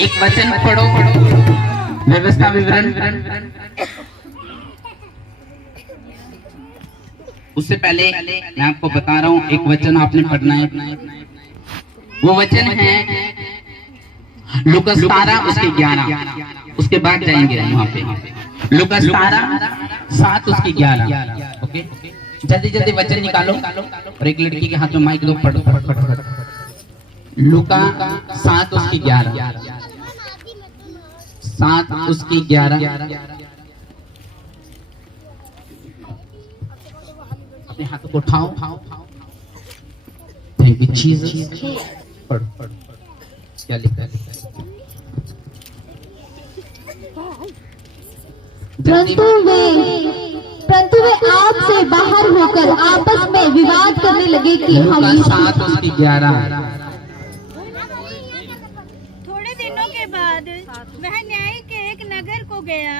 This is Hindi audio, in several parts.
एक वचन पढ़ो, व्यवस्था विवरण। उससे पहले मैं आपको बता रहा हूँ, एक वचन आपने पढ़ना है। वो वचन है लूकास 12 उसके 11। उसके बाद जाएंगे वहां पे। लूकास 12 7 उसके 11। ओके, जल्दी जल्दी वचन निकालो और एक लड़की के हाथ में माइक दो, पढ़ो। लूका 7 उसकी 11, 7 उसकी 11। अपने हाथों को उठाओ। Thank you Jesus. पढ़ो क्या लिखा है। परंतु वे आपसे बाहर होकर आपस में विवाद करने लगे कि हम 7 उसकी 11। थोड़े दिनों के बाद वह न्याय के एक नगर को गया।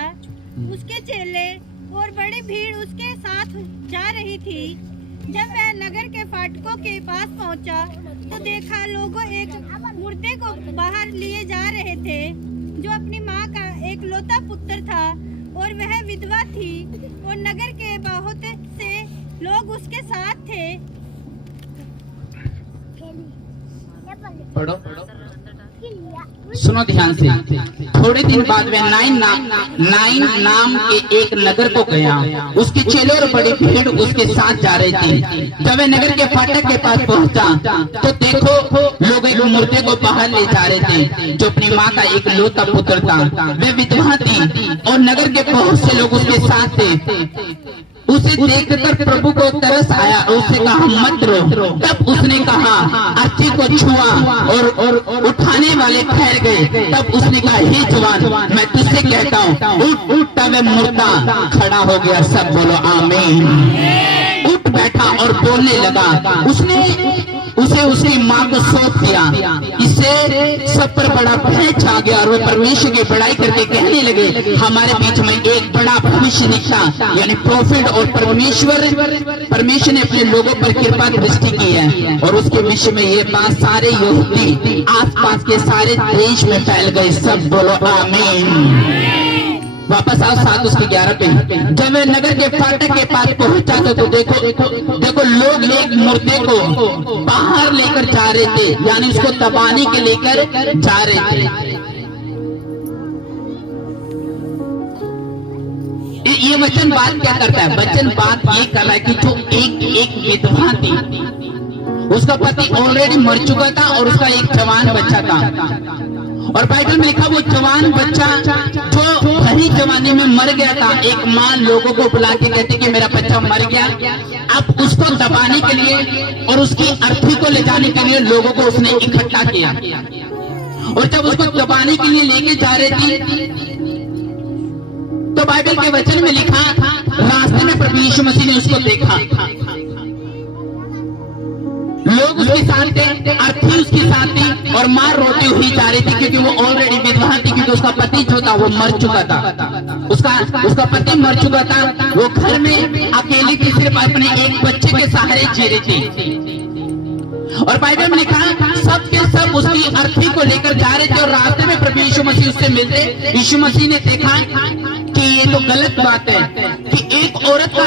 उसके चेले और बड़ी भीड़ उसके साथ जा रही थी। जब वह नगर के फाटकों के पास पहुंचा तो देखा लोगों एक मुर्दे को बाहर लिए जा रहे थे, जो अपनी माँ का एक लौता पुत्र था और वह विधवा थी, और नगर के बहुत से लोग उसके साथ थे। पढ़ो, सुनो ध्यान से। थोड़े दिन बाद वह नाइन नाम के एक नगर को गया। उसके चेले और बड़ी भीड़ उसके साथ जा रही थी। जब वह नगर के फाटक के पास पहुंचा तो देखो लोग एक मुर्दे को बाहर ले जा रहे थे, जो अपनी माँ का एक लौता पुत्र था। वह विधवा थी और नगर के बहुत से लोग उसके साथ थे। उसे देखकर प्रभु को तरस आया और उसने कहा मत रो। तब उसने कहा अर्थी को छुआ और उठाने वाले ठहर गए। तब उसने कहा हे जवान, मैं तुझसे कहता हूँ उठ। तब वह मुर्दा खड़ा हो गया। सब बोलो आमीन। उठ बैठा और बोलने लगा। उसने उसे उसकी माँ को सौंप दिया। इससे सब पर बड़ा भय छा गया और वे परमेश्वर की बड़ाई करके कहने लगे हमारे बीच में एक बड़ा भविष्य निकला, यानी प्रॉफिट। और परमेश्वर ने अपने लोगों पर कृपा दृष्टि की है। और उसके विषय में ये बात सारे यहूदी आसपास के सारे देश में फैल गए। सब बोलो आमीन। वापस आओ 7 उसके 11 पे। जब वे नगर के फाटक के पास पहुंचा तो देखो लोग एक मुर्दे को बाहर लेकर जा रहे थे, यानी उसको दबाने के लेकर जा रहे थे। ये वचन बात क्या करता है? वचन बात ये कर रहा है कि जो एक विधवा थी, उसका पति ऑलरेडी मर चुका था और उसका एक जवान बच्चा था। और बाइबल में लिखा वो जवान बच्चा जो भरी जवानी में मर गया था, एक माँ लोगों को बुला के कहती कि मेरा बच्चा मर गया। अब उसको दबाने के लिए और उसकी अर्थी को ले जाने के लिए लोगों को उसने इकट्ठा किया। और जब उसको दबाने के लिए लेके जा रही थी तो बाइबल के वचन में लिखा रास्ते में प्रभु यीशु मसीह ने उसको देखा। लोग उसके साथ थे, अर्थी उसके साथ थी और माँ रोती हुई जा रही थी, क्योंकि वो ऑलरेडी विधवा थी, क्योंकि उसका पति जो था वो मर चुका था। उसका पति मर चुका था। वो घर में अकेली थी, सिर्फ अपने एक बच्चे के सहारे जी रही थी। और बाइबल में लिखा सब के सब उसकी अर्थी को लेकर जा रहे थे और रास्ते में प्रभु यीशु मसीह उससे मिलते। यीशु मसीह ने देखा कि ये तो गलत बात है कि एक औरत का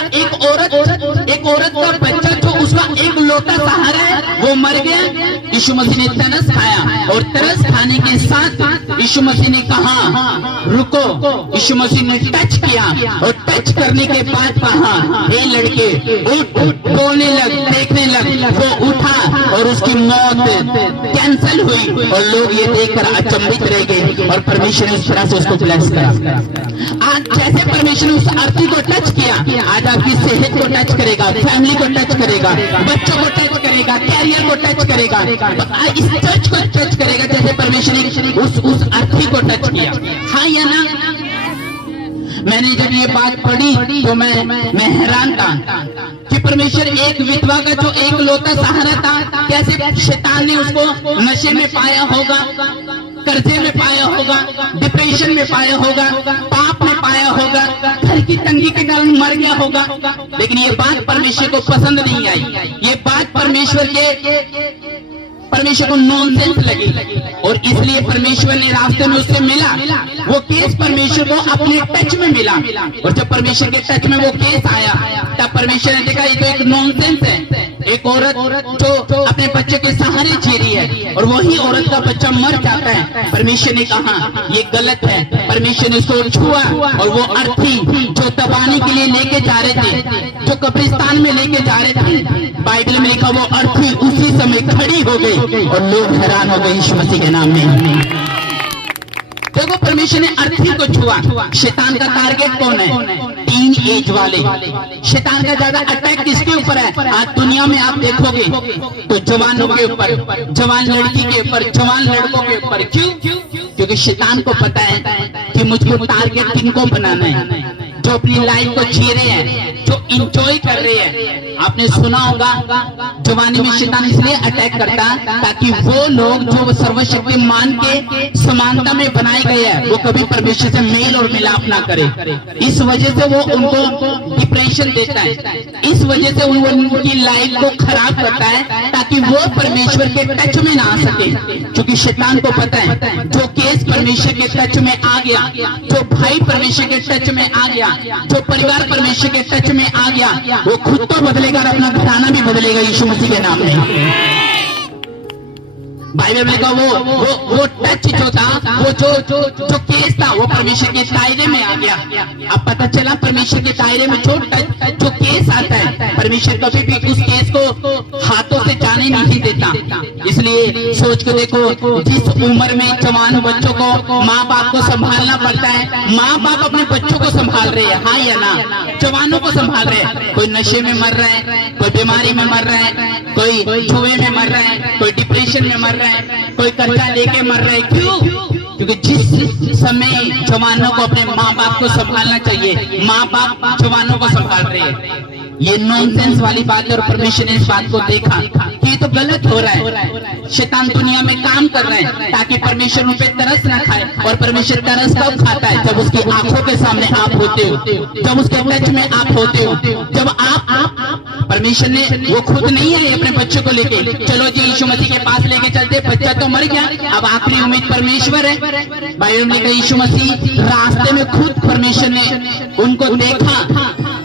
बच्चा जो उसका एक लौता सहारा है वो मर गया। यीशु मसीह ने तरस खाया और तरस खाने के साथ यीशु मसीह ने कहा रुको। यीशु मसीह ने टच किया और टच करने के बाद कहा हे लड़के उठ, बोलने लग, देखने लग। वो उठा और उसकी मौत कैंसल हुई और लोग ये देखकर अचंभित रह गए और परमेश्वर ने उस तरह से उसको ब्लेस करा। आज जैसे परमेश्वर ने उस अर्थी को टच किया, आज आपकी सेहत को टच करेगा, फैमिली को टच करेगा, बच्चों को टच करेगा, कैरियर को टच करेगा, इस चर्च को टच करेगा जैसे परमेश्वर ने उस अर्थी को टच किया। हाँ या ना? मैंने जब ये बात पढ़ी तो मैं हैरान था कि परमेश्वर एक विधवा का जो एक लौता सहारा था, कैसे शैतान ने उसको नशे में पाया होगा, कर्जे में पाया होगा, डिप्रेशन में पाया होगा, पाप में पाया होगा, घर की तंगी के कारण मर गया होगा। लेकिन ये बात परमेश्वर को पसंद नहीं आई। ये बात परमेश्वर के परमेश्वर को नॉनसेंस लगी और इसलिए परमेश्वर ने रास्ते में उससे मिला। वो केस परमेश्वर को अपने टच में मिला और जब परमेश्वर के टच में वो केस आया तब परमेश्वर ने देखा ये तो एक नॉनसेंस है। एक औरत जो अपने बच्चे के सहारे जी रही है और वही औरत का बच्चा मर जाता है। परमेश्वर ने कहा ये गलत है। परमेश्वर ने उसको छुआ और वो अर्थी जो दबाने के लिए लेके जा रहे थे, जो कब्रिस्तान में लेके जा रहे थे, बाइबल में लिखा वो अर्थी उसी समय खड़ी हो गई और लोग हैरान हो गए यीशु मसीह के नाम में। देखो परमेश्वर ने अर्थी को छुआ। शैतान का टारगेट कौन है? टीन एज वाले। शैतान का ज्यादा अटैक किसके ऊपर है? आज दुनिया में आप देखोगे तो जवानों के ऊपर, जवान लड़की के ऊपर, जवान लड़कों के ऊपर। क्यों? क्योंकि शैतान को पता है कि मुझको टारगेट किनको बनाना है। जो अपनी लाइफ को जी रहे हैं, जो इंजॉय कर रहे हैं। आपने सुना होगा जवानी में शैतान इसलिए अटैक करता ताकि वो लोग जो सर्वशक्तिमान के समानता में बनाए गए हैं वो कभी परमेश्वर से मेल और मिलाप ना करे। इस वजह से वो उनको डिप्रेशन देता है, इस वजह से उनकी लाइफ को खराब करता है ताकि वो परमेश्वर के टच में ना आ सके। क्योंकि शैतान को पता है जो केस परमेश्वर के टच में आ गया, जो भाई परमेश्वर के टच में आ गया, जो परिवार परमेश्वर के टच में आ गया, वो खुद तो बदलेगा और अपना घराना भी बदलेगा यीशु मसीह के नाम में। बाइबल में लिखा वो टच जो था, वो जो केस था वो परमेश्वर के दायरे में आ गया। अब पता चला परमेश्वर के दायरे में जो केस आता है परमेश्वर कभी भी उस केस को हाथों से जाने नहीं देता। इसलिए सोच के देखो जिस उम्र में जवान बच्चों को माँ बाप को संभालना पड़ता है, माँ बाप अपने बच्चों को संभाल रहे हैं, हाँ या ना? जवानों को संभाल रहे हैं। कोई नशे में मर रहा है, कोई बीमारी में मर रहा है, कोई जुए में मर रहा है, कोई डिप्रेशन में मर रहा है, कोई कर्जा लेके मर रहा है। क्यों? क्योंकि जिस समय जवानों को अपने माँ बाप को संभालना चाहिए, माँ बाप जवानों को संभाल रहे हैं। ये नॉनसेंस वाली बात है और परमेश्वर ने इस बात को देखा कि ये तो गलत हो रहा है। शैतान दुनिया में काम कर रहा है ताकि परमेश्वर उन पे तरस ना खाए। और परमेश्वर तरस कब खाता है? जब उसकी आंखों के सामने आप होते हो, जब उसके टच में आप होते हो, जब आप परमेश्वर ने वो खुद नहीं आए अपने बच्चों को लेके, चलो जी यीशु मसीह के पास लेके चलते, बच्चा तो मर गया, अब आखिरी उम्मीद परमेश्वर है। बाइबल में लिखा यीशु मसीह रास्ते में खुद परमेश्वर ने उनको देखा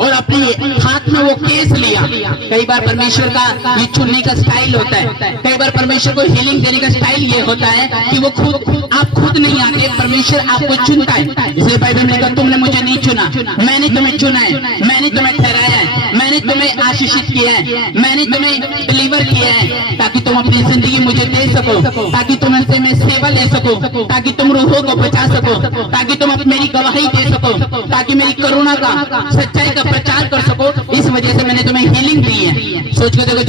और अपने हाथ में वो केस लिया। कई बार परमेश्वर का ये चुनने का स्टाइल होता है, कई बार परमेश्वर को हीलिंग देने का स्टाइल ये होता है कि वो आप खुद नहीं आते, परमेश्वर आपको चुनता है। इसलिए बाइबल में लिखा तुमने मुझे नहीं चुना, मैंने तुम्हें चुना है, मैंने तुम्हें ठहराया है, मैंने तुम्हें आशीषित किया है, मैंने तुम्हें डिलीवर किया है ताकि तुम अपनी जिंदगी मुझे दे सको, ताकि तुम उनसे मैं सेवा ले सको, ताकि तुम रूहों को बचा सको, ताकि तुम मेरी गवाही दे सको, ताकि मेरी करुणा का, सच्चाई का प्रचार कर सको। इस वजह से मैंने तुम्हें हीलिंग दी है। सोच के देखो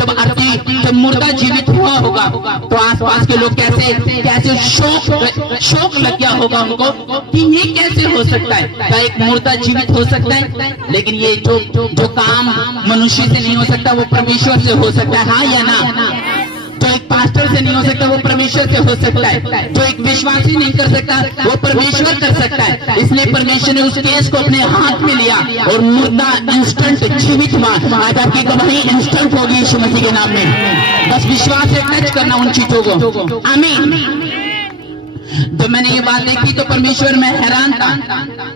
जब मुर्दा जीवित हुआ होगा तो आसपास के लोग कैसे शौक लग गया होगा उनको कि ये कैसे हो सकता है, क्या एक मुर्दा जीवित हो सकता है? लेकिन ये जो काम मनुष्य से नहीं हो सकता वो परमेश्वर से हो सकता है, हाँ या ना? जो एक पास्टर से नहीं हो सकता वो परमेश्वर से हो सकता है, जो एक विश्वासी नहीं कर सकता वो परमेश्वर कर सकता है। इसलिए परमेश्वर ने उस केस को अपने हाथ में लिया और मुर्दा इंस्टेंट जीवित हुआ। आज आपकी गवाही इंस्टेंट होगी यीशु मसीह के नाम में। बस विश्वास से टच करना उन चीजों को। आमीन। जब मैंने ये बात देखी तो परमेश्वर में हैरान था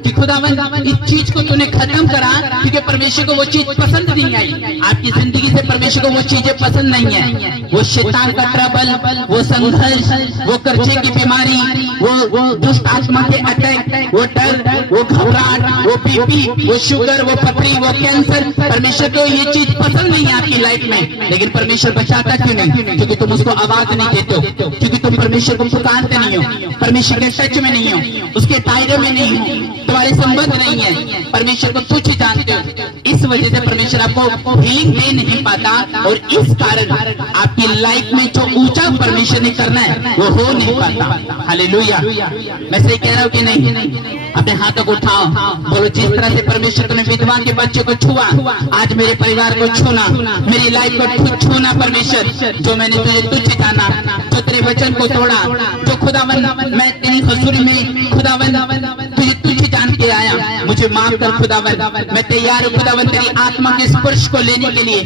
कि खुदावंद इस चीज को तूने खत्म करा, क्योंकि परमेश्वर को वो चीज पसंद नहीं आई। आपकी जिंदगी से परमेश्वर को वो चीजें पसंद नहीं है। वो शैतान का ट्रबल, वो संघर्ष, वो कर्जे की बीमारी, वो दुष्ट आत्मा के अटैक, वो डर, वो घबराहट, वो बीपी, वो शुगर, वो पथरी, वो कैंसर, परमेश्वर को ये चीज पसंद नहीं है आपकी लाइफ में। लेकिन परमेश्वर बचाता क्यों नहीं? क्योंकि तुम उसको आवाज नहीं देते हो, क्योंकि तुम परमेश्वर को पुकारते नहीं हो, परमेश्वर के टच में नहीं हो, उसके दायरे में नहीं हो, तुम्हारे संबंध नहीं है, परमेश्वर को तुच्छ जानते हो। इस वजह से परमेश्वर आपको हीलिंग दे नहीं पाता और इस कारण आपकी लाइफ में जो ऊंचा परमेश्वर ने करना है वो हो नहीं पाता। हालेलुया। मैं सही कह रहा हूँ कि नहीं? अपने हाथों को उठाओ, बोलो जिस तरह से परमेश्वर ने विधवा के बच्चे को छुआ, आज मेरे परिवार को छूना, मेरी लाइफ को छूना परमेश्वर। जो मैंने तुझे तुच्छ जाना, जो तेरे वचन को तोड़ा, जो खुदावंद मैं तेरी हजूरी में खुदावंद तुझे तुझे जान के आया, मुझे माफ कर खुदावंद। मैं तैयार हूँ खुदावंद तेरी आत्मा के स्पर्श को लेने के लिए,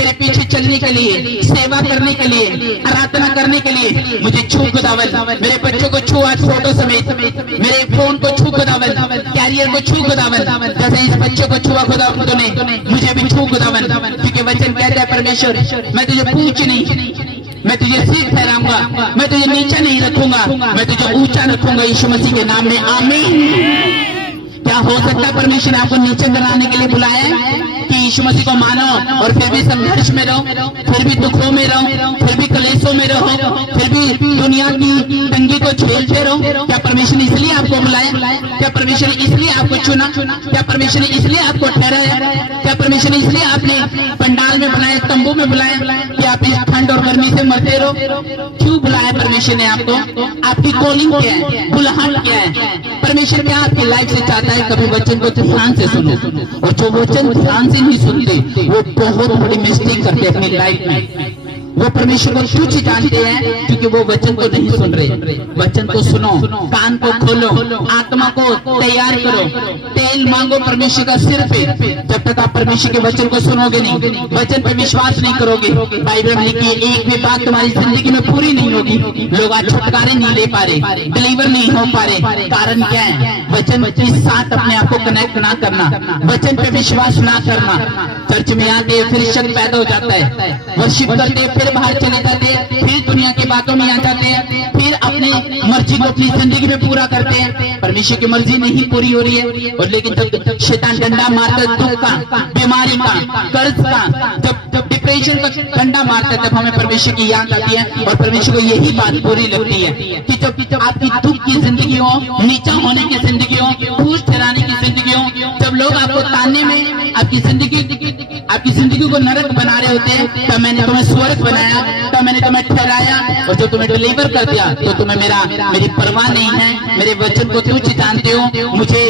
तेरे पीछे चलने के लिए, सेवा करने के लिए, आराधना करने के लिए मुझे छू खुदावन, मेरे बच्चों को छू आज फोटो समेत, मेरे फोन को छू खुदावन, कैरियर को छू खुदावन, जैसे इस बच्चे को छुआ खुदावन तूने, मुझे भी छू खुदावन, क्योंकि वचन कहता है परमेश्वर मैं तुझे पूछ नहीं, मैं तुझे सिर ठहराऊंगा, मैं तुझे नीचा नहीं रखूंगा, मैं तुझे ऊंचा रखूंगा यीशु मसीह के नाम में, आमीन। क्या हो सकता है परमेश्वर ने आपको नीचे कराने के लिए बुलाया है कि यीशु मसीह को मानो और फिर भी संघर्ष में रहो, फिर भी दुखों में रहो, फिर भी कलेशों में रहो, फिर भी दुनिया की तंगी को झेलते रहो? क्या परमेश्वर ने इसलिए आपको बुलाया? क्या परमेश्वर ने इसलिए आपको चुना? क्या परमेश्वर ने इसलिए आपको ठहराया? क्या परमेश्वर ने इसलिए आपने पंडाल में बुलाया, तंबू में बुलाया कि आप इस ठंड और गर्मी से मरते रहो? क्यों बुलाया परमेश्वर ने आपको? आपकी कॉलिंग क्या है? बुलाहट क्या है? परमेश्वर क्या आपकी लाइफ से चाहता है? कभी वचन को ध्यान से सुनो, और जो वचन ध्यान से नहीं सुनते वो बहुत बड़ी मिस्टेक करते हैं अपनी लाइफ में। वो परमेश्वर को तुच्छ जानते हैं क्योंकि वो वचन को नहीं सुन रहे। वचन को सुनो, कान को खोलो, आत्मा को तैयार करो, तेल मांगो परमेश्वर का सिर पे। जब तक आप परमेश्वर के वचन को सुनोगे नहीं, वचन पे विश्वास नहीं करोगे, बाइबल में लिखी एक भी बात तुम्हारी जिंदगी में पूरी नहीं होगी। लोग आज छुटकारे नहीं ले पा रहे, डिलीवर नहीं हो पा रहे। कारण क्या है? वचन के साथ अपने आप को कनेक्ट ना करना, वचन पे विश्वास ना करना। चर्च में आते फिर शक पैदा हो जाता है, वर्शिप करते फिर बाहर चले जाते हैं, फिर दुनिया की बातों में आ जाते हैं, फिर अपने मर्जी को अपनी जिंदगी में पूरा करते हैं। परमेश्वर की मर्जी नहीं पूरी हो रही है। और लेकिन जब शैतान डंडा मारता है दुख का, बीमारी का, कर्ज का, जब डिप्रेशन का डंडा मारता है, तब हमें परमेश्वर की याद आती है। और परमेश्वर को यही बात बुरी लगती है कि जब आपकी दुख की जिंदगी हो, नीचा होने की जिंदगी हो, खुश ठहराने की जिंदगी हो, जब लोग आपको ताने में आपकी जिंदगी को नरक बना रहे होते हैं, तब मैंने तुम्हें स्वर्ग बनाया, तब मैंने तुम्हें ठहराया, और जो तुम्हें डिलीवर कर दिया तो तुम्हें मेरी परवाह नहीं है, मेरे वचन को तुच्छ जानते हो, मुझे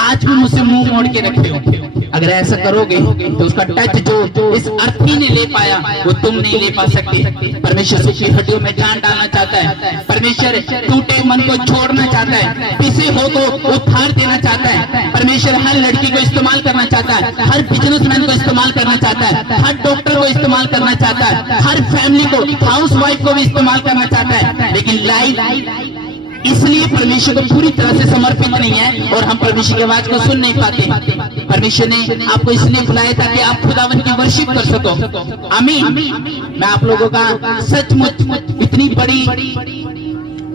आज भी मुझसे मुंह मोड़ के रखे हो। अगर ऐसा करोगे तो उसका टच जो इस अर्थी ने ले पाया वो तुम नहीं ले पा सकते। परमेश्वर सूखी हड्डियों में जान डालना चाहता है। परमेश्वर टूटे मन को छोड़ना चाहता है, पिसे हो को उद्धार देना चाहता है। परमेश्वर हर लड़की को इस्तेमाल करना चाहता है, हर बिजनेसमैन को इस्तेमाल करना चाहता है, हर डॉक्टर को इस्तेमाल करना चाहता है, हर फैमिली को, हाउस वाइफ को भी इस्तेमाल करना चाहता है। लेकिन लाइफ इसलिए परमेश्वर को पूरी तरह से समर्पित नहीं है और हम परमेश्वर की आवाज को सुन नहीं पाते। परमेश्वर ने आपको इसलिए बुलाया था कि आप खुदावन की वर्शिप कर सको। आमीन। मैं आप लोगों का सचमुच इतनी बड़ी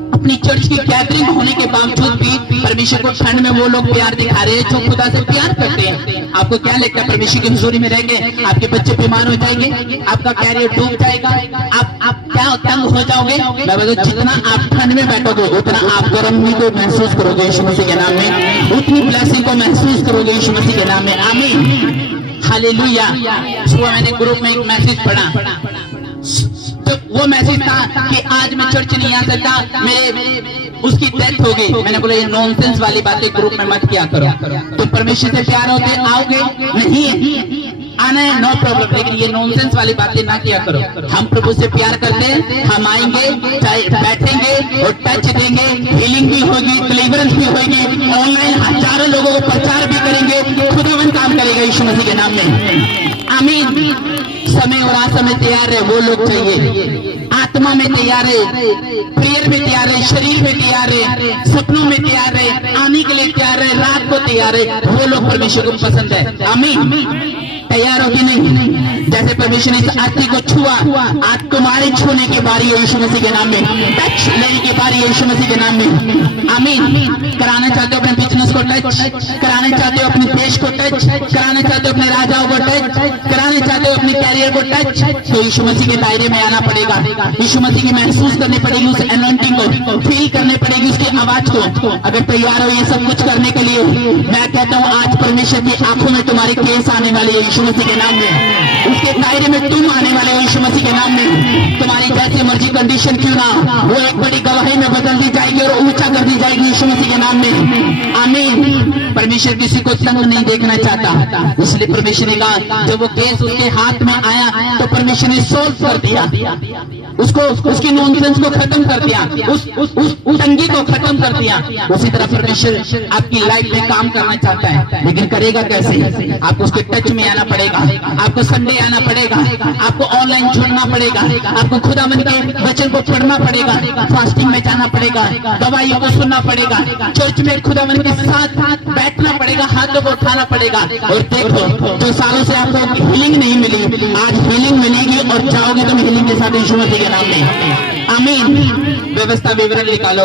अपनी चर्च की गैदरिंग होने के बावजूद भी परमेश्वर को ठंड में वो लोग प्यार दिखा रहे हैं जो खुदा से प्यार करते हैं। आपको क्या लगता है परमेश्वर की हुजूरी में रहेंगे आपके बच्चे बीमार हो जाएंगे, आपका कैरियर डूब जाएगा, आप क्या तंग हो जाओगे? मैं बताऊं, जितना आप ठंड में बैठोगे उतना आप गर्मी को महसूस करोगे यीशु मसीह के नाम में, उतनी ब्लेसिंग को महसूस करोगे यीशु मसीह के नाम में। आमीन, हालेलुया। सुबह मैंने ग्रुप में एक मैसेज पढ़ा, तो वो मैसेज था कि आज मैं चर्च नहीं आ सकता, मेरे उसकी डेथ हो गई। मैंने बोला ये नॉनसेंस वाली बातें ग्रुप में मत किया करो। तुम परमेश्वर से प्यार होते आओगे, नहीं आना है नो प्रॉब्लम, लेकिन ये नॉनसेंस वाली बातें ना किया करो। हम प्रभु से प्यार करते हैं, हम आएंगे, बैठेंगे और टच देंगे, हीलिंग भी होगी, डिलीवरेंस भी होगी, ऑनलाइन हजारों लोगों को प्रचार भी करेंगे, खुदावन काम करेगा यीशु मसीह के नाम में। आमीन। समय और आसमय तैयार है वो लोग चाहिए, आत्मा में तैयार है, प्रेयर में तैयार है, शरीर में तैयार है, सपनों में तैयार है, आने के लिए तैयार है, रात को तैयार है, वो लोग परमेश्वर को पसंद है। आमीन। तैयार हो कि नहीं? जैसे परमेश्वर ने इस आदमी को छुआ, आज तुम्हारे छूने की बारी है यीशु मसीह के नाम में, टच लेने की बारी है यीशु मसीह के नाम में। आमीन। कराना चाहते हो अपने बिजनेस को टच, कराना चाहते हो अपने देश को टच, कराना चाहते हो अपने राजाओं को टच, कराना चाहते हो अपने कैरियर को टच, तो यीशु मसीह के दायरे में आना पड़ेगा। यीशु मसीह की महसूस करनी पड़ेगी, उस एनॉइंटिंग को फील करनी पड़ेगी, उसकी आवाज को। अगर तैयार हो ये सब कुछ करने के लिए, मैं कहता हूँ आज परमेश्वर की आंखों में तुम्हारे केस आने वाले यीशु मसीह के नाम में, उसके दायरे में तुम आने वाले यीशु मसीह के नाम में। तुम्हारी जैसी मर्जी कंडीशन क्यों ना, वो एक बड़ी गवाही में बदल दी जाएगी और ऊंचा कर दी जाएगी यीशु मसीह के नाम में। आमीन। परमेश्वर किसी को तंग नहीं देखना चाहता, इसलिए परमेश्वर ने कहा जब वो केस उसके हाथ में आया तो परमेश्वर ने सोल्व कर दिया, उसको उसकी नॉनसेंस को खत्म कर दिया, उस तंगी को खत्म कर दिया। उसी तरह परमेश्वर आपकी लाइफ में काम करना चाहता है, लेकिन करेगा कैसे? आपको उसके टच में आना पड़ेगा, आपको संडे आना पड़ेगा, आपको ऑनलाइन जुड़ना पड़ेगा, आपको खुदावंद के वचन को पढ़ना पड़ेगा, फास्टिंग में जाना पड़ेगा, दवाइयों को सुनना पड़ेगा, चर्च में खुदावंद के साथ बैठना पड़ेगा, हाथों को उठाना पड़ेगा। और देखो जो सालों से आपको हीलिंग नहीं मिली, आज हीलिंग मिलेगी और जाओगे तुम हीलिंग के साथ यीशु मसीह के नाम में। आमीन। व्यवस्था विवरण निकालो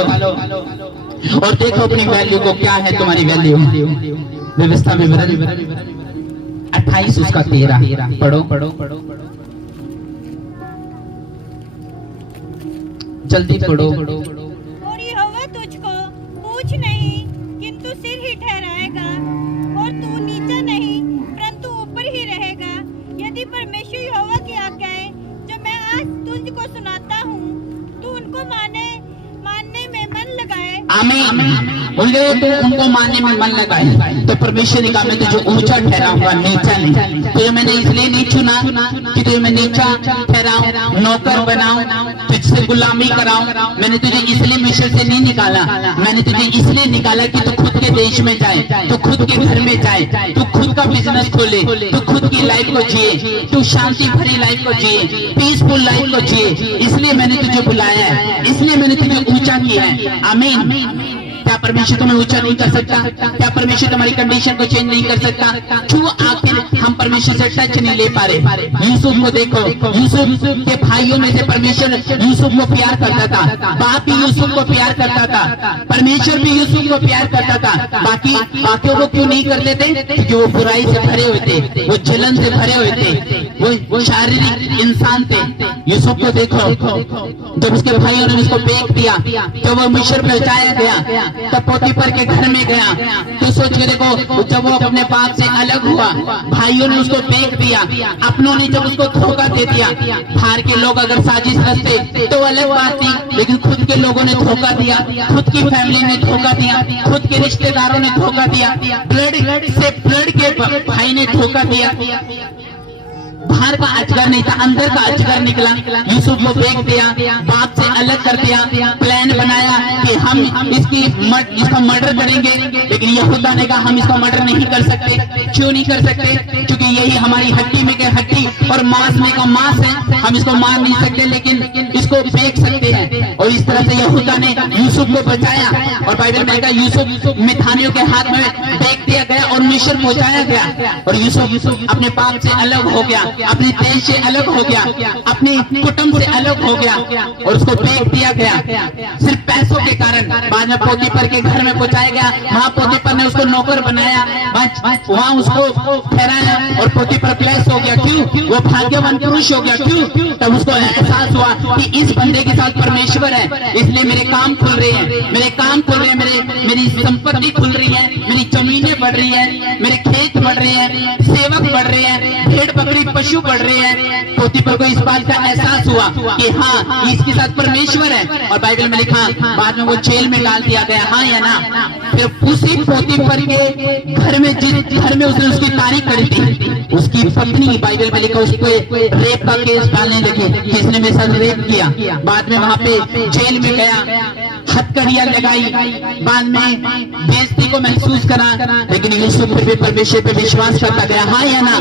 और देखो अपनी वैल्यू को, क्या है तुम्हारी वैल्यू। व्यवस्था विवरण 28 उसका 13 पढ़ो जल्दी पढ़ो। और यहोवा तुझको पूछ नहीं किंतु सिर ही ठहराएगा, और तू नीचा नहीं परंतु ऊपर ही रहेगा। यदि परमेश्वर यहोवा की आज्ञाएं जो मैं आज तुझको सुनाता हूँ तू उनको मानने में मन लगाए। आमीन। बोले तो उनको मानने में मन लगाए तो परमेश्वर ने कहा मैं तुझे ऊंचा ठहराऊंगा, नीचा नहीं। तुझे मैंने इसलिए नहीं चुना कि तुझे मैं नीचा ठहराऊं, नौकर बनाऊं, तुझसे गुलामी कराऊं। मैंने तुझे इसलिए मिस्र से नहीं निकाला, मैंने तुझे इसलिए निकाला कि तू खुद के देश में जाए, तू खुद के घर में जाए, तू खुद का बिजनेस खोले, तू खुद की लाइफ को जिए, तू शांति भरी लाइफ को जिए, पीसफुल लाइफ को जिए। इसलिए मैंने तुझे बुलाया है, इसलिए मैंने तुझे ऊंचा किया है। आमीन। क्या परमेश्वर तुम्हें ऊंचा नहीं कर सकता? क्या परमेश्वर तुम्हारी कंडीशन को चेंज नहीं कर सकता? क्यों आखिर हम परमेश्वर से टच नहीं ले पा रहे? यूसुफ को देखो, यूसुफ के भाइयों में से परमेश्वर यूसुफ को प्यार करता था, बाप भी यूसुफ को प्यार करता था, परमेश्वर भी यूसुफ को प्यार करता था। बाकियों को क्यों नहीं करते थे? क्योंकि वो बुराई से भरे हुए थे, वो जलन से भरे हुए थे, वो शारीरिक इंसान थे। यूसुफ को देखो, जब उसके भाइयों ने उसको बेच दिया, जब वो मिस्र पहुंचाया गया, तब पोतीफर के घर में गया, तो सोच के देखो जब वो अपने बाप से अलग हुआ, भाइयों ने उसको बेच दिया, अपनों ने जब उसको धोखा दे दिया। बाहर के लोग अगर साजिश रचते तो अलग बात थी, लेकिन खुद के लोगों ने धोखा दिया, खुद की फैमिली ने धोखा दिया, खुद के रिश्तेदारों ने धोखा दिया, ब्लड के भाई ने धोखा दिया। बाहर का अजगर नहीं था, अंदर का अजगर निकला। यूसुफ को फेंक दिया, बाप से अलग कर दिया, प्लान बनाया कि हम इसका मर्डर करेंगे, लेकिन यहूदा ने कहा हम इसका मर्डर नहीं कर सकते। क्यों नहीं कर सकते? क्योंकि यही हमारी हड्डी में के हड्डी और मांस में का मांस है, हम इसको मार नहीं सकते, लेकिन इसको फेंक सकते हैं। और इस तरह से यहूदा ने यूसुफ को बचाया, और बाइबल में कहा यूसुफ मिथानियों के हाथ में फेंक दिया गया और मिस्र पहुंचाया गया। और यूसुफ अपने बाप से अलग हो गया, अपने देश से अलग हो गया, अपने कुटुंब से अलग हो गया, और उसको बेच दिया गया सिर्फ पैसों के कारण। बाद में पोतीफर के घर में पहुंचाया गया, वहां पोतीफर ने उसको नौकर बनाया, वहां उसको ठहराया, और पोतीफर क्लेश हो गया। क्यों? वो भाग्यवान पुरुष हो गया। क्यों? तब उसको एहसास हुआ कि इस बंदे के साथ परमेश्वर है, इसलिए मेरे काम खुल रहे हैं, मेरे काम खुल रहे हैं, मेरी संपत्ति खुल रही है, मेरी जमीनें बढ़ रही है, मेरे खेत बढ़ रहे हैं, सेवक बढ़ रहे हैं, भेड़ बकरी पशु बढ़ रहे हैं। पोतीफर को इस बात का एहसास हुआ कि हाँ इसके साथ परमेश्वर है, और बाइबल में लिखा बाद में वो जेल में डाल दिया गया। हाँ या ना? फिर उसी पोतीफर के घर में, जिस घर में उसने उसकी तारीफ करी थी, उसकी पत्नी, बाइबल में लिखा उसको रेप का केस डालने लगे कि इसने मेरे साथ रेप किया। बाद में वहां पे जेल में गया, हथकड़ियां लगाई, बाद में बेइज्जती को महसूस करा, लेकिन यूसुफ फिर भी परमेश्वर पे विश्वास करता गया। हाँ या ना?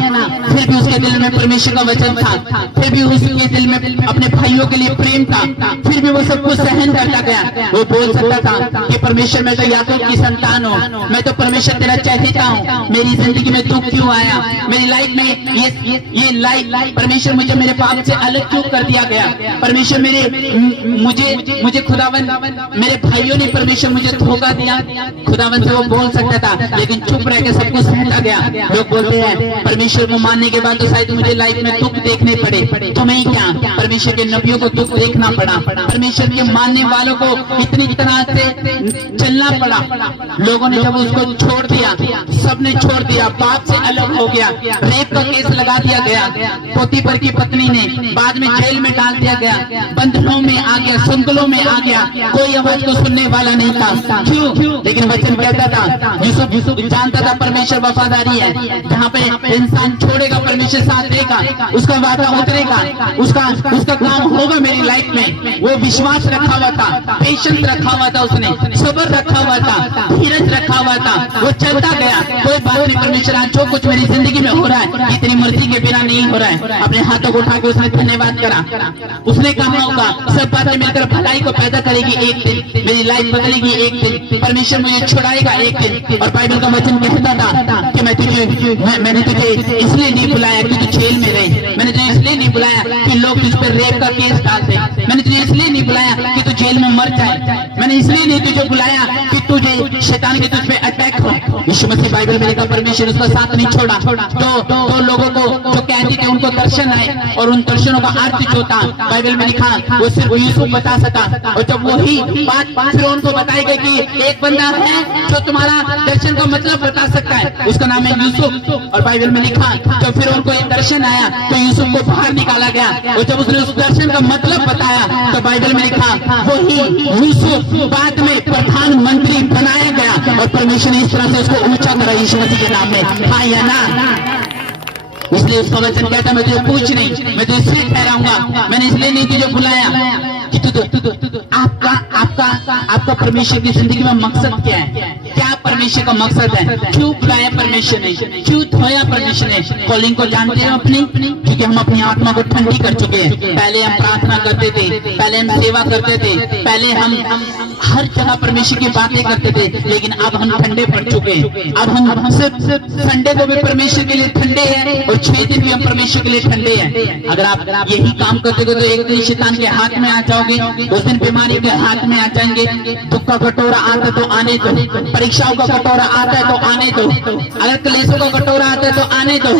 फिर भी उसके दिल में परमेश्वर का वचन था, फिर भी उसके दिल में अपने भाइयों के लिए प्रेम था, फिर भी वो सब कुछ सहन करता गया। वो बोल सकता था कि परमेश्वर मैं तो याकूब की संतान हूँ, मैं तो परमेश्वर तेरा चाहता हूँ, मेरी जिंदगी में दुख क्यों आया, मेरी लाइफ में ये लाइफ परमेश्वर मुझे मेरे बाप से अलग क्यों कर दिया गया, परमेश्वर मुझे खुदावंद मेरे भाइयों ने परमेश्वर मुझे धोखा दिया। खुदावंद से वो बोल सकता था, लेकिन चुप रह के सब कुछ सहता गया। लोग बोलते हैं परमेश्वर को मानने के बाद तो शायद मुझे लाइफ में दुख देखने पड़े, तुम्हें क्या? परमेश्वर के नबियों को दुख देखना पड़ा, परमेश्वर के मानने वालों को इतनी तरह से चलना पड़ा। लोगों ने जब उसको छोड़ दिया, सबने छोड़ दिया, बाप से अलग हो गया, रेप का केस लगा दिया गया, पोतीफर की पत्नी ने बाद में जेल में डाल दिया गया, बंधनों में आ गया, संगलों में आ गया, कोई बात को सुनने वाला नहीं था। क्यों? लेकिन वचन कहता था, यूसुफ जानता था परमेश्वर वफादारी है। जहाँ पे इंसान छोड़ेगा परमेश्वर साथ देगा, उसका वादा उतरेगा, उसका काम होगा मेरी लाइफ में। वो विश्वास रखा हुआ था, पेशेंस रखा हुआ था, उसने सब्र रखा हुआ था, धीरज रखा हुआ था, वो चलता गया। कोई बात नहीं परमेश्वर, आज जो कुछ मेरी जिंदगी में हो रहा है इतनी मर्जी के बिना नहीं हो रहा है। अपने हाथों को उठा के उसने धन्यवाद करा। उसने कहा होगा सब बातें मिलकर भलाई को पैदा करेगी एक दिन, मेरी लाइफ बदलेगी एक दिन, परमेश्वर मुझे छुड़ाएगा एक दिन। और बाइबल का वचन कहता था कि मैंने तुझे इसलिए नहीं बुलाया कि तू जेल में रहे, मैंने तुझे इसलिए नहीं बुलाया कि लोग तुझ पर रेप का केस डाल दे, मैंने तुझे इसलिए नहीं बुलाया कि तू जेल में मर जाए, मैंने इसलिए नहीं तुझे बुलाया कि तुझे शैतान के तुझ पे अटैक हो। यीशु मसीह बाइबल में लिखा परमेश्वर उसका साथ नहीं छोड़ा। तो लोगों को जो कहते थे उनको दर्शन आए और उन दर्शनों का अर्थ जो था बाइबल में लिखा वो सिर्फ यूसुफ बता सका। और जब वही बात फिर उनको बताई गई कि एक बंदा है जो तुम्हारा दर्शन का मतलब बता सकता है, उसका नाम है यूसुफ। और बाइबल में लिखा जब फिर उनको एक दर्शन आया तो यूसुफ को बाहर निकाला गया। और जब उसने उस दर्शन का मतलब बताया तो बाइबल में लिखा वही यूसुफ बाद में प्रधानमंत्री बनाया गया और परमेश्वर ने इस तरह से उसको ऊंचा करा यीशु मसीह के नाम में। हाँ या ना? इसलिए उसका वचन कहता मैं तुझे पूछ नहीं, मैं तुझे इसलिए ठहराऊंगा, मैंने इसलिए नहीं तुझे बुलाया कि आपका परमेश्वर की जिंदगी में मकसद क्या है, क्या परमेश्वर का मकसद है, क्यों बुलाया परमेश्वर ने, क्यों धोया परमेश्वर ने। कॉलिंग को जानते हैं अपनी, क्योंकि हम अपनी आत्मा को ठंडी कर चुके हैं। पहले हम प्रार्थना करते थे, पहले हम सेवा करते थे, पहले हम हर जगह परमेश्वर की बातें करते थे, लेकिन अब हम ठंडे पड़ चुके हैं। अब हम सिर्फ संडे को भी परमेश्वर के लिए ठंडे हैं और 6 दिन भी हम परमेश्वर के लिए ठंडे हैं। अगर आप यही काम करते हो तो एक दिन शैतान के हाथ में आ जाओगे, उस दिन बीमारी के हाथ में आ जाएंगे। दुख का कटोरा आता है तो आने दो, परीक्षाओं का कटोरा आता है तो आने दो, अगर क्लेशों का कटोरा आता है तो आने दो।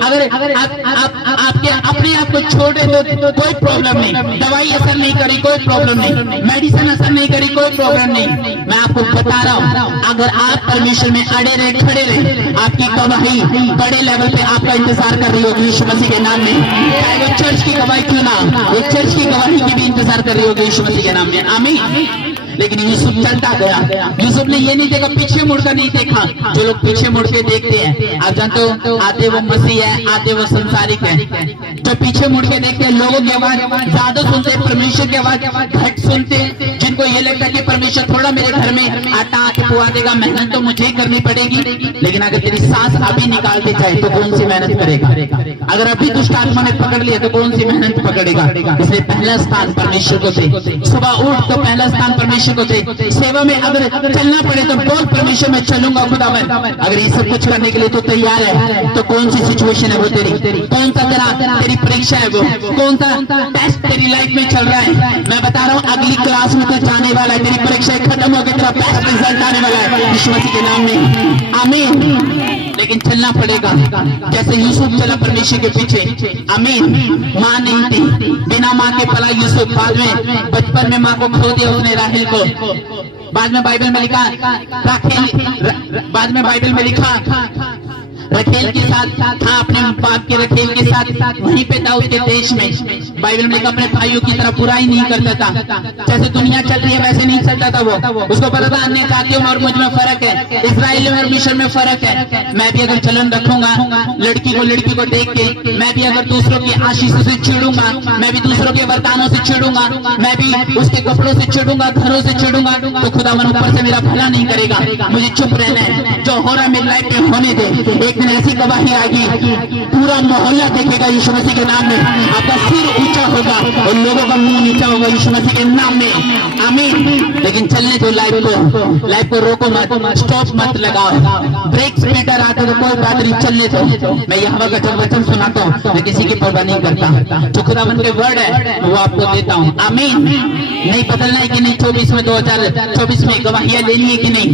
अगर आपके अपने आप को छोड़े तो कोई प्रॉब्लम नहीं, दवाई असर नहीं करी कोई प्रॉब्लम नहीं, मेडिसिन असर नहीं करी कोई प्रॉब्लम नहीं। मैं आपको बता रहा हूँ अगर आप परमेश्वर में अड़े रहे, खड़े रहे, आपकी गवाही बड़े लेवल पे आपका इंतजार कर रही होगी यीशु मसीह के नाम में। चाहे वो चर्च की गवाही क्यों ना, वो चर्च की गवाही की भी इंतजार कर रही होगी यीशु मसीह के नाम में। आमीन। लेकिन यूसुफ चलता गया। यूसुफ ने ये नहीं देखा, पीछे मुड़कर नहीं देखा। जो लोग पीछे मुड़ के देखते हैं, आप जानते हो आधे वो मसीह है, आधे वो संसारिक है। जो पीछे मुड़ के देखते हैं लोगों की आवाज ज्यादा सुनते हैं, परमेश्वर की आवाज घट सुनते हैं। जिनको ये लगता है कि परमेश्वर थोड़ा मेरे घर में आटा आके पुआ देगा, मेहनत तो मुझे ही करनी पड़ेगी। लेकिन अगर तेरी सांस अभी निकाल दे जाए तो कौन सी मेहनत करेगा? अगर अभी दुष्ट आत्मा ने पकड़ लिया तो कौन सी मेहनत पकड़ेगा? इसलिए पहला स्थान परमेश्वर को दे। सुबह उठ तो पहला स्थान परमेश्वर को दे। सेवा में अगर चलना पड़े तो बोल परमेश्वर मैं चलूंगा खुदावन। अगर ये सब कुछ करने के लिए तो तैयार है तो कौन सी सिचुएशन है वो तेरी, कौन सा तेरी परीक्षा है, वो कौन सा टेस्ट तेरी लाइफ में चल रहा है। मैं बता रहा हूँ अगली क्लास में तो जाने वाला है, तेरी परीक्षा खत्म होकर तेरा बेस्ट रिजल्ट आने वाला है यीशु मसीह के नाम में। आमीन। लेकिन चलना पड़ेगा जैसे यूसुफ चला परमेश्वर के पीछे। आमीन। माँ नहीं थी, बिना माँ के पला यूसुफ। बाद में बचपन में माँ को खो दिया उसने, राहेल को। बाद में बाइबल में लिखा रखेल के साथ था, अपने बाप के रखेल के साथ वहीं पे था उसके देश में। बाइबल में अपने भाइयों की तरह बुराई नहीं करता था। जैसे दुनिया चल रही है वैसे नहीं चलता था वो। उसको पता था अन्य जातियों में और मुझ में फर्क है, इस्राएलियों में और मिस्र में फर्क है। मैं भी अगर चलन रखूंगा लड़की को देख के, मैं भी अगर दूसरों की आशीष से चिड़ूंगा, मैं भी दूसरों के वरदानों से चिड़ूंगा, मैं भी उसके कपड़ों से चिड़ूंगा, घरों से चिड़ूंगा, तो खुदा मन ऊपर से मेरा भला नहीं करेगा। मुझे चुप रहना है, जो हो रहा है मेरी लाइफ में होने दे। एक दिन ऐसी गवाही आएगी, पूरा मोहल्ला देखेगा यीशु मसीह के नाम में। आपका सिर ऊंचा होगा और लोगों का मुंह नीचा होगा यीशु मसीह के नाम में। आमीन। लेकिन चलने दो लाइफ को रोको मत, स्टॉप मत लगाओ। ब्रेक स्पीडर आते तो कोई बात नहीं, चलने दो। मैं यहाँ का जब वचन सुनाता हूँ मैं किसी की परवाह नहीं करता। जो खुदावन के वर्ड है वो आपको देता हूँ। आमीन। नहीं बदलना है कि नहीं 2024 में गवाहियां लेनी है कि नहीं,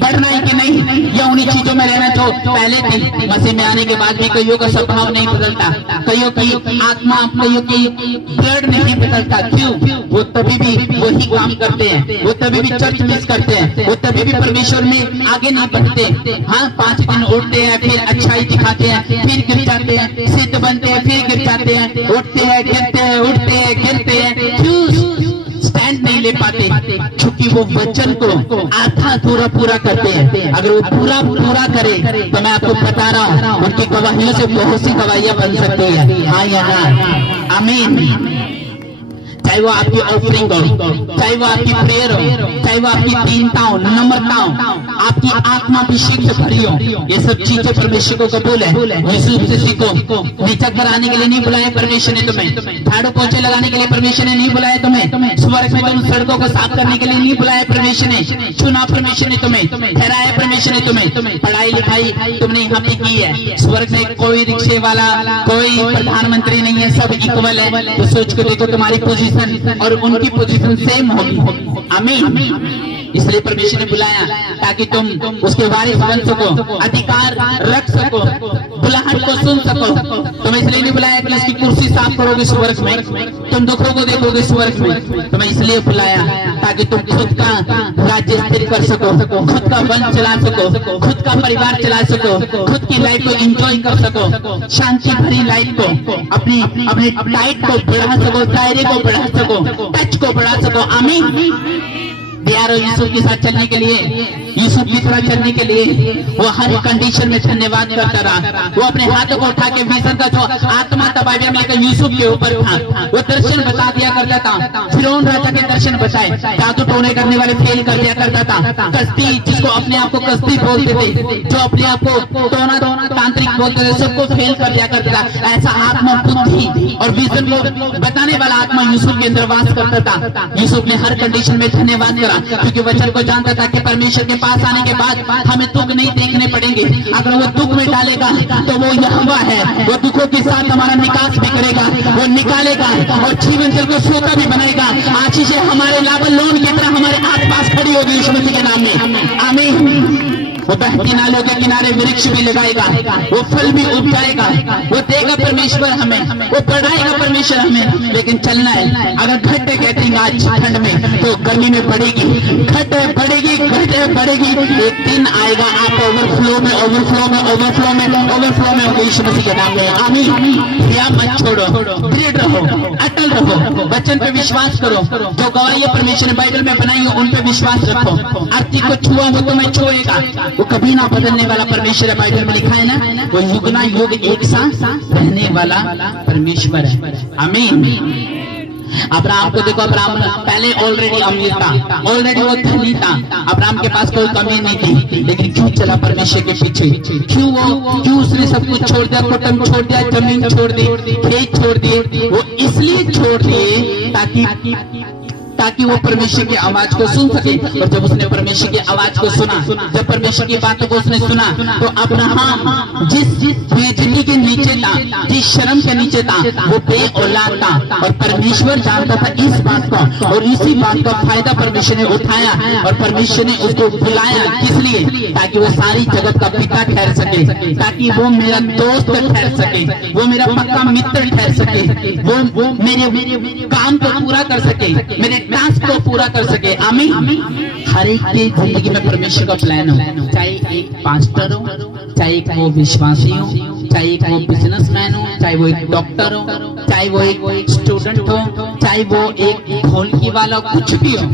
बढ़ना है कि नहीं, या उन्हीं चीजों में रहना जो पहले थी। मसीह में आने के बाद भी कईयों का स्वभाव नहीं बदलता, कईयों की आत्मा, कईयों की ब्लड नहीं बदलता। क्यों? वो तभी भी वही काम करते हैं, वो तभी भी चर्च मिस करते हैं, वो तभी भी परमेश्वर में आगे नहीं बढ़ते। हाँ, 5 दिन उठते हैं, फिर अच्छाई दिखाते हैं, फिर गिर जाते हैं, सिद्ध बनते हैं, फिर गिर जाते हैं, उठते हैं, गिरते हैं, उठते हैं, गिरते हैं। क्यों? स्टैंड नहीं ले पाते, क्योंकि वो वचन को आधा थोड़ा पूरा करते हैं। अगर वो पूरा करे तो मैं आपको बता रहा हूँ उनकी गवाहियों से बहुत सी गवाहियां बन सकती है। हाँ या ना? आमीन। चाहे वो आपकी ऑफरिंग हो, चाहे वो आपकी प्रेयर हो, चाहे वो आपकी दीनता हो, नम्रता हो, आपकी आत्माभिषेक से भरी हो, ये सब चीजें परमेश्वर को कबूल है। यूसुफ से सीखो। नीचा कराने के लिए नहीं बुलाया परमेश्वर ने तुम्हें, झाड़ू पोछे लगाने के लिए परमेश्वर ने नहीं बुलाया तुम्हें, स्वर्ग में तुम सड़कों को साफ करने के लिए नहीं बुलाया परमेश्वर ने, चुना परमेश्वर ने तुम्हें, ठहराया परमेश्वर ने तुम्हें। पढ़ाई लिखाई तुमने यहाँ पे की है। स्वर्ग में कोई रिक्शे वाला, कोई प्रधानमंत्री नहीं है, सब इक्वल है। तो सोच के देखो तुम्हारी पोजीशन और उनकी पोजीशन सेम होगी। आमीन। इसलिए परमेश्वर ने बुलाया ताकि तुम उसके वारिस बन सको, अधिकार रख सको, बुलाहट को सुन सको। तुम्हें इसलिए नहीं बुलाया कि उसकी कुर्सी साफ करोगे स्वर्ग में, तुम दुखों को देखोगे स्वर्ग में। तुम्हें इसलिए बुलाया ताकि तुम खुद का राज्य स्थिर कर सको, खुद का वंश चला सको, खुद का परिवार चला सको, खुद की लाइफ को एंजॉय कर सको, शांति भरी लाइफ को, अपनी टाइट को बढ़ा सको, दायरे को बढ़ा सको, टच को बढ़ा सको। आमीन। प्यारो यूसुफ के साथ चलने के लिए, यूसुफ की तरह चलने के लिए वो हर कंडीशन में धन्यवाद करता रहा। वो अपने हाथों को उठा के विजन का जो आत्मा था बाइबल में लेकर यूसुफ के ऊपर था, वो दर्शन बता दिया करता था। फिरौन राजा के दर्शन बताए, जादू टोने करने वाले फेल कर दिया करता था। कश्ती, जिसको अपने आप को कश्ती बोलते थे, जो अपने आप को टोना तांत्रिक बोलते थे, सबको फेल कर दिया करता था। ऐसा आत्मा बुद्धि और विजन को बताने वाला आत्मा यूसुफ के अंदर वास करता था। यूसुफ ने हर कंडीशन में धन्यवाद करा, क्योंकि वचन को जानता था कि परमेश्वर के पास आने के बाद हमें दुख नहीं देखने पड़ेंगे। अगर वो दुख में डालेगा तो वो यहोवा है, वो दुखों के साथ हमारा निकास भी करेगा, वो निकालेगा और जीवन जल को सोता भी बनाएगा। आशीषें हमारे लाभ लोन की तरह हमारे आस पास खड़ी होगी यीशु मसीह के नाम में। आमीन। वो बहती नालों के किनारे वृक्ष भी लगाएगा, वो फल भी उपजाएगा, वो देगा परमेश्वर हमें, वो बढ़ाएगा परमेश्वर हमें। लेकिन चलना है। अगर घटे कहते हैं आज ठंड में, तो गर्मी में बढ़ेगी, घटे बढ़ेगी, घटे बढ़ेगी। एक दिन आएगा आप ओवरफ्लो में होगी यीशु मसीह के नाम में। आमीन। या मत छोड़ो, दृढ़ रहो, अटल रहो, वचन पे विश्वास करो। जो गवाहियां परमेश्वर ने बाइबल में बनाई है उन पे विश्वास रखो। आरती को छुआ वो तुम्हें छुएगा, वो कभी ना बदलने वाला परमेश्वर है। बाइबल में लिखा है ना, वो युग ना युग एक साथ रहने वाला परमेश्वर है। आमीन। अब्राहम को देखो, अब्राहम पहले ऑलरेडी अमीर था, ऑलरेडी वो धनी था, अब्राहम के पास कोई कमी नहीं थी, लेकिन क्यों चला परमेश्वर के पीछे? क्यों उसने सब कुछ छोड़ दिया, कुटुंब छोड़ दिया, जमीन छोड़ दी, खेत छोड़ दिए? वो इसलिए छोड़ दिए ताकि वो परमेश्वर की आवाज को सुन सके। और जब उसने परमेश्वर की आवाज को सुना, जब परमेश्वर की बातों को उसने सुना, तो अब्राहम जिस बेइज्जती के नीचे था, जिस शर्म के नीचे था, वो बेऔलाद था। और परमेश्वर जानता था इस बात को, और इसी बात का फायदा परमेश्वर ने उठाया और परमेश्वर ने उसको बुलाया। किस लिए? ताकि वो सारी जगत का पिता ठहर सके, ताकि वो मेरा दोस्त ठहर सके, वो मेरा पक्का मित्र ठहर सके, वो मेरे काम को पूरा कर सके, मेरे टास्क को पूरा कर सके। आमीन। हर एक की जिंदगी में परमेश्वर का प्लान हो, चाहे एक पास्टर हो, चाहे एक वो विश्वासी हो, चाहे एक वो बिजनेसमैन हो, चाहे वो एक डॉक्टर हो, चाहे वो एक स्टूडेंट हो, चाहे वो एक ढोलकी वाला, कुछ भी हो,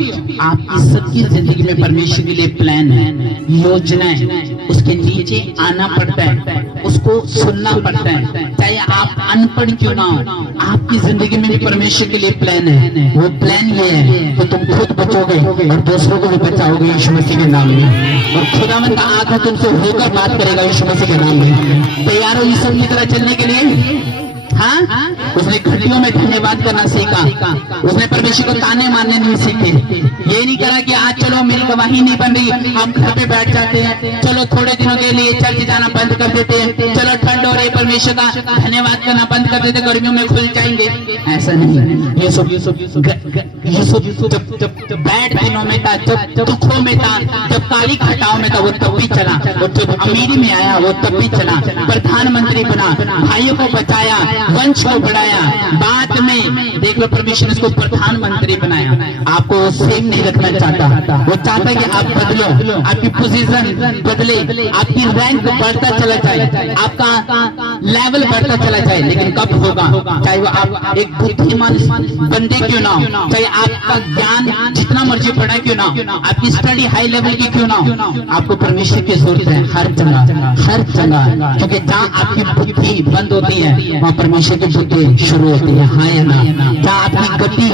आपकी सबकी जिंदगी में परमेश्वर के लिए प्लान है, योजना है। उसके नीचे आना पड़ता है, उसको सुनना पड़ता है, चाहे आप अनपढ़ क्यों ना हो, आपकी जिंदगी में भी परमेश्वर के लिए प्लान है। वो प्लान ये है कि तुम खुद बचोगे और दूसरों को भी बचाओगे यीशु मसीह के नाम में, और खुदावंद का आत्मा तुमसे होकर बात करेगा यीशु मसीह के नाम में। तैयार हो यीशु की तरह चलने के लिए? हाँ, उसने घड़ियों में धन्यवाद करना सीखा, उसने परमेश्वर को ताने मारने नहीं सीखे। ये नहीं करा कि आज चलो मेरी गवाही नहीं बन रही, हम घर पे बैठ जाते हैं, चलो थोड़े दिनों के लिए चर्च जाना बंद कर देते हैं, चलो ठंड हो रही परमेश्वर का धन्यवाद करना बंद कर देते, गर्मियों में खुल जाएंगे। ऐसा नहीं। यूसुफ जब बैड दिनों में था, जब दुखों में था, जब काली घटाओं में था, वो तब भी चला, और जब अमीरी में आया वो तब भी चला, प्रधानमंत्री बना, भाइयों को बचाया, वंश को बढ़ाया, बाद में देख लो परमेश्वर ने इसको प्रधानमंत्री बनाया। आपको वो सेम नहीं रखना चाहता, वो चाहता है कि आप बदलो, आपकी पोजीशन बदले, आपकी रैंक बढ़ता चला जाए, आपका लेवल बढ़ता चला जाए। लेकिन कब होगा? चाहे वो आप एक बुद्धिमान बंदे क्यों ना हो, चाहे आपका ज्ञान जितना मर्जी पढ़ा क्यों ना हो, आपकी स्टडी हाई लेवल की क्यों ना हो, आपको परमेश्वर की जरूरत है हर जगह, हर जगह। क्योंकि जहाँ आपकी बुद्धि बंद होती है वहाँ परमेश्वर की बुद्धि शुरू होती है। हाँ या ना? जहाँ आपकी गति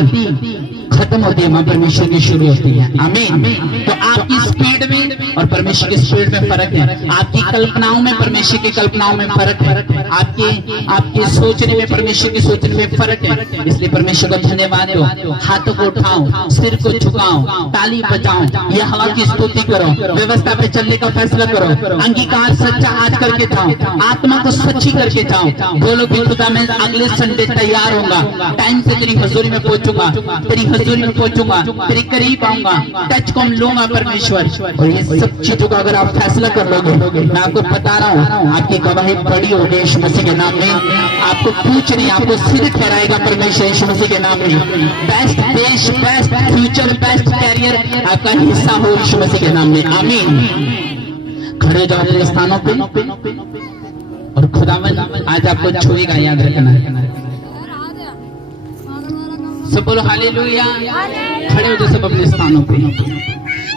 खत्म होती है वहाँ परमेश्वर की शुरू होती है। आमीन। तो आपकी स्पीड में और परमेश्वर की स्पीड में फर्क है, आपकी कल्पनाओं में परमेश्वर की कल्पनाओं में फर्क है, आपके सोचने में परमेश्वर की सोचने में फर्क है। इसलिए परमेश्वर को धन्यवाद दो, हाथों को उठाओ, सिर को झुकाओ, ताली बजाओ, यह हवा की स्तुति करो, व्यवस्था पे चलने का फैसला करो, अंगीकार सच्चा आज करके जाओ, आत्मा को सच्ची करके जाओ। बोलो कि खुदा मैं अगले संडे तैयार होऊंगा, टाइम से तेरी हजूरी में पहुंचूंगा, तेरी हजूरी में पहुंचूंगा, तेरे करीब आऊंगा, टच को लूंगा परमेश्वर। और ये सब चीजों का अगर आप फैसला कर लोगे, मैं आपको बता रहा हूँ आपकी गवाही बड़ी होगी यीशु मसीह के नाम में। आपको पूछ नहीं, आपको सिद्ध ठहराएगा परमेश्वर यीशु मसीह के नाम में। बेस्ट देश, बेस्ट फ्यूचर, बेस्ट कैरियर आपका हिस्सा हो यीशु मसीह के नाम में। आमीन। खड़े जाओ अपने स्थानों पे और खुदावंद आज आपको छुएगा, याद रखना। सब बोलो हालेलुया। खड़े हो जाओ सब अपने स्थानों पे।